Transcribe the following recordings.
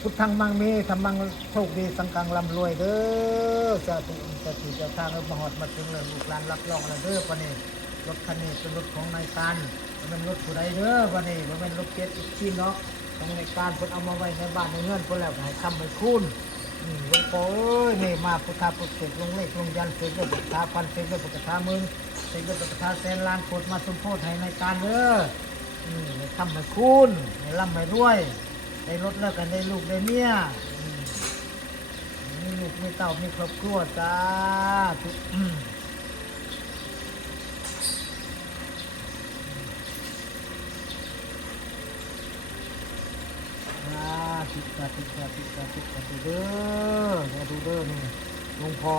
พุทธังมังมีธรรมังโชคดีสังกังร่ำรวยเด้อสาธุสาธุเจ้าทางเออมาหอดมาถึงเลยลูกหลานรับรองแล้วเด้อปะนี่รถคันนี้เป็นรถของนายการมันเป็นรถผู้ใดเด้อปะนี่มันเป็นรถเจ็ดอีกที่เนาะของนายการเพิ่นเอามาไว้ในบ้านในเงินเพิ่นแล้วก็ให้คำให้คุณอืมหลวงพ่อเอ้ยนี่มาพุทธาพุทธเสกลงเลขลงยันเสกด้วยพุทธาพันเสกด้วยพุทธามึงเสกด้วยพุทธาแสนล้านโคตรมาสมโพธิให้นายการเด้ออืมให้คำให้คุณให้ร่ำให้รวย ได้รถแล้วกันได้ลูกได้เมียมีลูกมีเต่ามีครอบครัวจ้าทุกอืมาติดกาติดกาติดกาติดกาดูเด้ออย่าดูเด้อนี่ลงพอ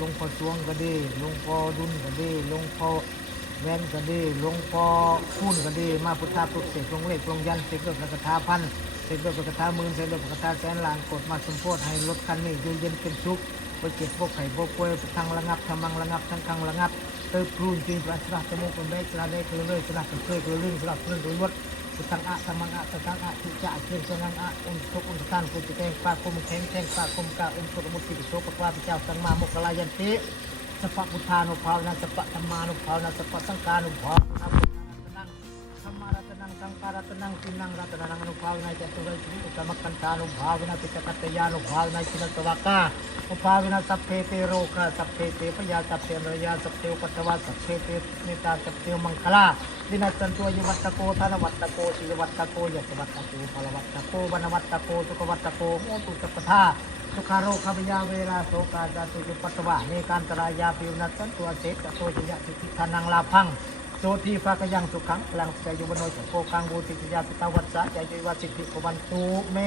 ลงพ่อสวงก็ดีลงพอดุลก็ดีลงพอ แว่นก็ดีหลวงพ่อคุณก็ดี มาพุทธาพุทธเสกลงเลขลงยันเสกด้วยพระถาพันเสกด้วยพระถาหมื่นเสกด้วยพระถาแสนล้านกดมาสมโพธิให้รถคันนี้อยู่เย็นเป็นสุขบ่เจ็บบ่ไข้บ่ป่วยทั้งระงับทั้งมังระงับทั้งคังระงับเติบพรูนจริงพระสระจมูกเป็นเบกสระเล็กเลยสระเคยเคยลื่นสระเคลื่อนตัววัดสุตังอะสัมมังอะสตังอะทุจะเชียงสงังอะอุนทุกอุนทานกุณจิเตงปากคมแข็งแข็งปากคมกาอุนสุรมุติปิโสปะกวาปิเจ้าสังมามุกลายันติ สัพพะพุทธานุภาวนาสัพพะธรรมานุภาวนาสัพพะสังฆานุภาวนา ธรรมารัตนังสังฆารัตนังตินังรัตนังอนุภาวนัยจตุรัยจิอุตตมะกันตานุภาวินัยปิจกัตตยานุภาวนัยชินตวากาอุภาวินัยสัพเพเตโรคะสัพเพเตปยาสัพเพมรยาสัพเพอุปัตตวาสัพเพเตเนตาสัพเพมังคลาดินัสสันตัวยวัตตโกธนวัตตโกสิยวัตตโกยสวัตตโกพลวัตตโกวนวัตตโกสุขวัตตโกโมตุสัพพทาสุขาโรคาพยาเวลาโสกาจาตุจุปัตตวะเนการตรายาปิวนัสสันตัวเสกโตชยะสิทธิธานังลาพัง โสทีภากยังสุขังพลังใจยุบโนจักโกกังบูติจยาสตาวัสสะใจจุวัสิทธิภวันตูเม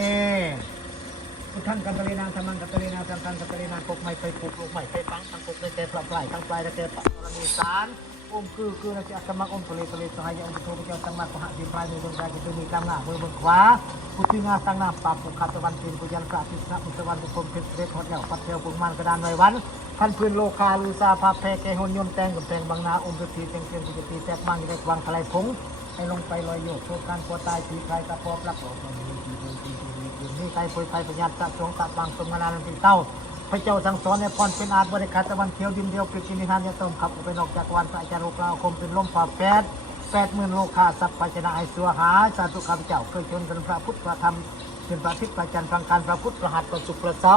พุทธังกัตเลนางธรรมังกัตเลนางสังฆังกัตเลนางกไม่ไปปลูกลูกไม่ไปฟังทั้งกได้แต่ปลาปลายทั้งปลายได้แต่ปลาธรณีสาร อมคือคือนะจ๊ะสมักอมทะเลทะเลสหายอมทะเจ้าสังมาขหะดินปลายมือบนกายจะมีกำงามือบนขวาพุทธิงาตั้งนาปาปุขัตวันตินปุยันกราติสะมุสวันตุคมเพชรเรศหดเหล่าปัดเทวปุมานกระดานไว้วันพันพื้นโลคาลูซาพาแพแกหนยนต์แตงกับแตงบางนาอมสุธีเต็งเต็งสุธีแตกบางได้วางทลายพงให้ลงไปลอยโยกโชการกลัวตายผีใครตะพอปลักออกมามีผีผีผีผีผีนี่ใครป่วยใครประหยัดตะสงตะบางสมงานนันติเต้า ระเจ้าสั่งสอนในพรเป็นอาจบริการตะวันเขียวดินเดียวปิดกินนิทานยาต้มขับออกไปนอกจากวันพระอาจารย์โลกาคมเป็นลมฝ่าแปดแปดหมื่นโลคาสัพพชนะไอสัวหาสาธุข้าพเจ้าเคยชนกันพระพุทธพระธรรมเป็นพระทิพย์พระจันทร์ฟังการพระพุทธพระหัตถ์พระสุขพระเสา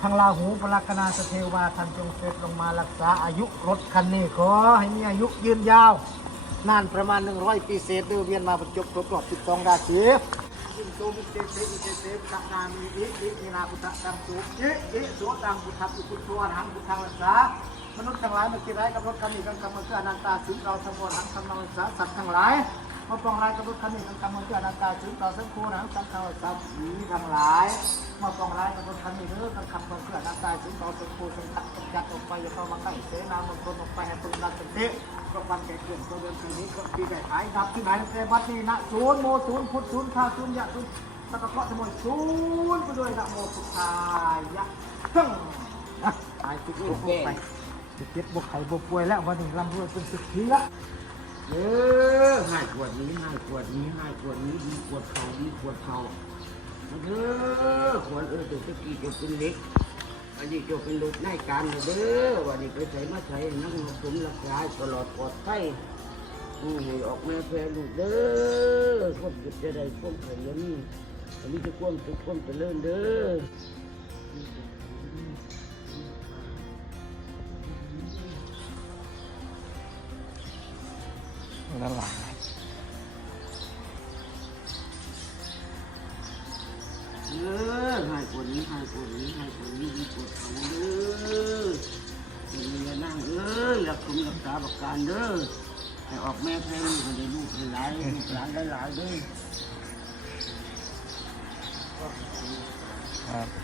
ทางลาหูพระลักษณาสเทวาท่านจงเสด็จลงมารักษาอายุรถคันนี้ขอให้มีอายุยืนยาวนานประมาณ 100 ปีเศษเดือเวียนมาบรรจบครบรอบ12ราศี ยินโตมิเตเตอิเตเสตักนามีอิอิอินาพุทธตังสุอิอิโสตังพุทธัอุปุตโธอรหังพุทธังรักษามนุษย์ทั้งหลายมากินไรกับรถคันนี้กันกรรมเพื่ออนันตาสิงเราสมบูรณ์หังคำนองรักษาสัตว์ทั้งหลาย มาปองไรกับรถคันหนี้กันกรรมเพื่ออนันตาสิงเราทั้งคู่ทั้งสัตว์ทั้งหลายสัตว์ผีทั้งหลายมาปองไรกับรถคันหนี้เด้อกันคำเพื่ออนันตาสิงเราทั้งคู่ทั้งสัตว์จัดออกไปอย่าเข้ามาใกล้เสนามงคลออกไปให้ปืนรันเป็นตะก็วันแก่เกิดตัวเดินปีนี้ก็ปีไก่ขายดับที่ไหนแต่บัดนี้นะศูนย์โมศูนย์พุทธศูนย์ข้าศูนย์ยะศูนย์ตะกะเคาะสมุนศูนย์ไปด้วยนะโมพุทายะฮึ่งนะตายทุกข์ไปเจ็บบุกไข่บุกป่วยแล้ววันนี้ลำรวยเป็นสิบทีละ เออให้ขวดนี้ให้ขวดนี้ให้ขวดนี้ดีขวดเข่าดีขวดเข่าเออขวดเออตัวตะกี้จะเป็นเล็กอันนี้จะเป็นรถในการเด้อวันนี้ไปใส่มาใส่นักมาสมรักษาตลอดปลอดภัยอืมให้ออกแม่แพร่ลูกเด้อคนเกิดจะได้คนขยันอันนี้จะความสุขความเจริญเด้อ นั่นหลังเออให้ขวดนี้ให้ขวดนี้ให้ขวดนี้ดีขวดเข่าเด้อมีเงินนั่งเอ้ยรักคุมรักษาประกันเด้อให้ออกแม่เพลงให้ได้ลูกให้หลายลูกหลานได้หลายเด้อครับ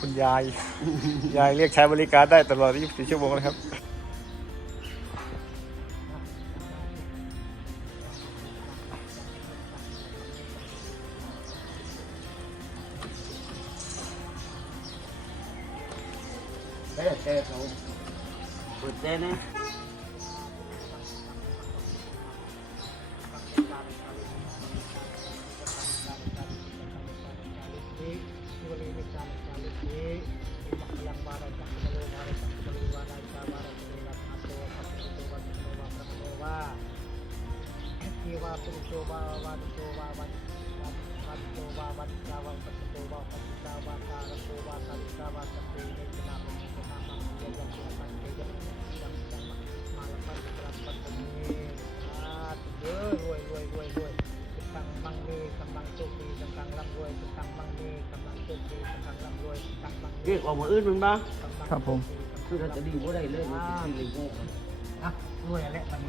คุณยาย ยายเรียกใช้บริการได้ตลอด 24 ชั่วโมงนะครับแต่แต่เขาเปิดแต่นะ ที่ว่าปุริโตวาวันโตวาวันวันวันโตวาวันกาวันปัสโตวาปัสสาวาคารโตวาคาริกาวาสเปเนจนาปนิจนามังเยยัมปิปันเตยัมยัมยัมมาลปันกรัมปันตเมอาตุเยอะรวยรวยรวยรวยสุตังมังเมกำลังโชคดีสุตังร่ำรวยสุตังมังเมกำลังโชคดีสุตังร่ำรวยสุตังมังเมเรียกออกมาอื่นมันบ้างครับผม คือเราจะดีว่าได้เลยมันจะดีเลยอะรวยอะไรตอน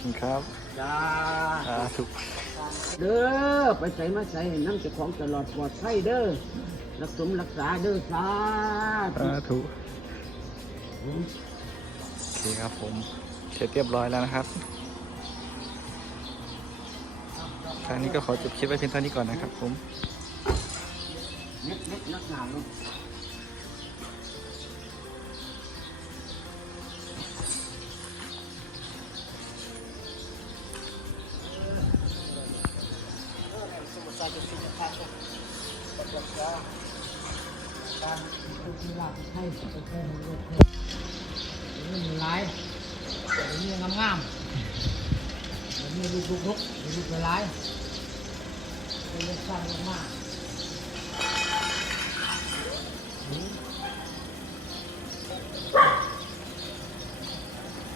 คุณครับจ้าสาธุเด้อไปใส่มาใส่ให้น้ำเจ้าของตลอดปลอดภัยเด้อรักสมรักษาเด้อสาธุสาธุโอเคครับผมเสร็จเรียบร้อยแล้วนะครับทางนี้ก็ขอจบคลิปไว้เพียงเท่านี้ก่อนนะครับผมเน็ตเน็ตนักหนาลูก รการทุกที่ลาภให้ไปแค่นี้เลยนี่มันหลายนี่งามงามนี่ลูกลูกลูกนี่ลูกหลายเป็นเรื่องสร้างมากเก็บของไว้บนนี้เปล่า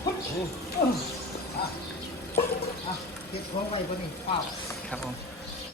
ครับผม